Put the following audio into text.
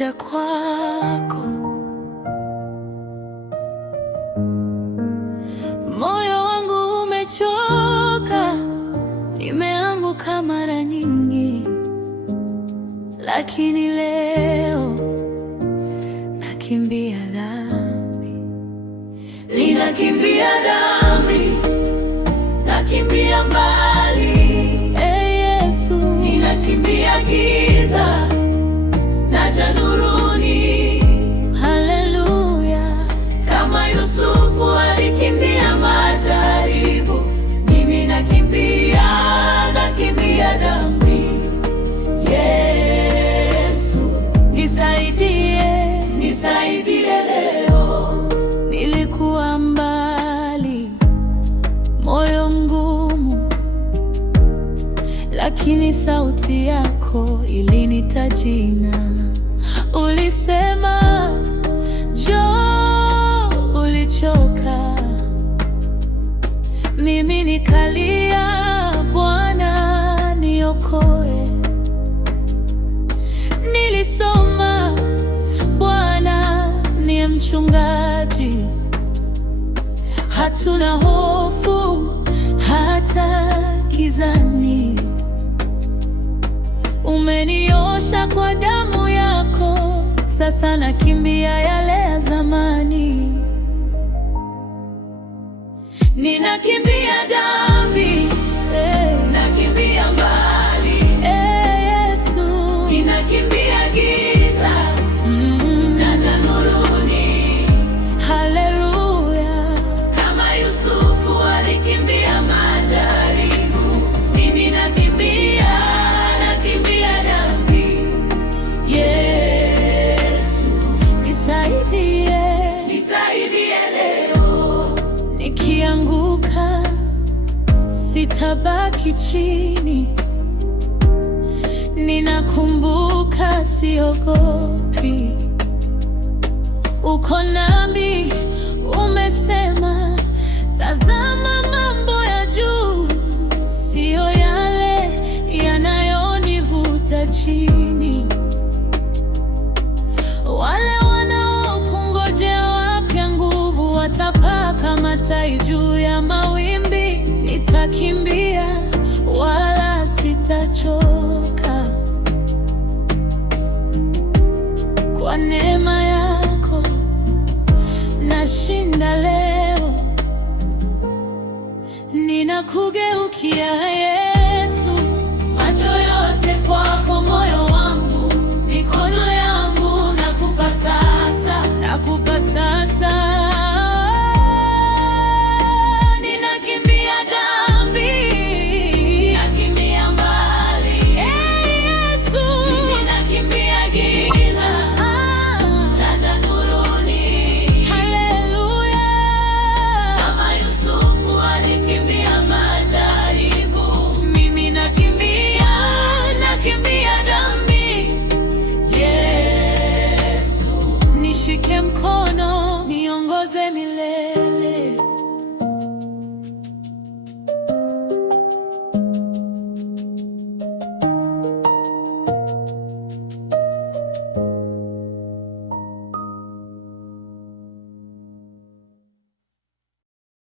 naja kwako. Moyo wangu umechoka, nimeanguka mara nyingi, lakini leo nakimbia dhambi. Ninakimbia dhambi, nakimbia mbali. Yesu, ninakimbia giza, naja nuruni. Haleluya. Kama Yusufu alikimbia majaribu, mimi nakimbia dhambi. Yesu, nisaidie leo. Nilikuwa mbali, moyo mgumu, lakini sauti yako ilinita jina. Ulisema njoo, ulichoka, mimi nikalia, Bwana niokoe. Nilisoma Bwana ni mchungaji, hatuna hofu hata gizani. Umeniosha kwa damu yako, sasa nakimbia yale ya zamani. Ninakimbia dhambi, nakimbia mbali. Yesu, ninakimbia giza, naja nuruni. Haleluya. Kama Yusufu alikimbia majaribu, mimi nakimbia dhambi. Yesu, nisaidie leo. Nikianguka sitabaki chini, ninakumbuka siogopi. Uko nami, umesema tazama mambo ya juu, sio yale yanayonivuta chini. Wale wanaokungojea wapya nguvu, watapaa kama tai juu ya mawimbi. Nitakimbia wala sitachoka, kwa neema yako nashinda leo. Ninakugeukia Yesu, macho yote kwako, moyo wangu, mikono yangu nakupa sasa.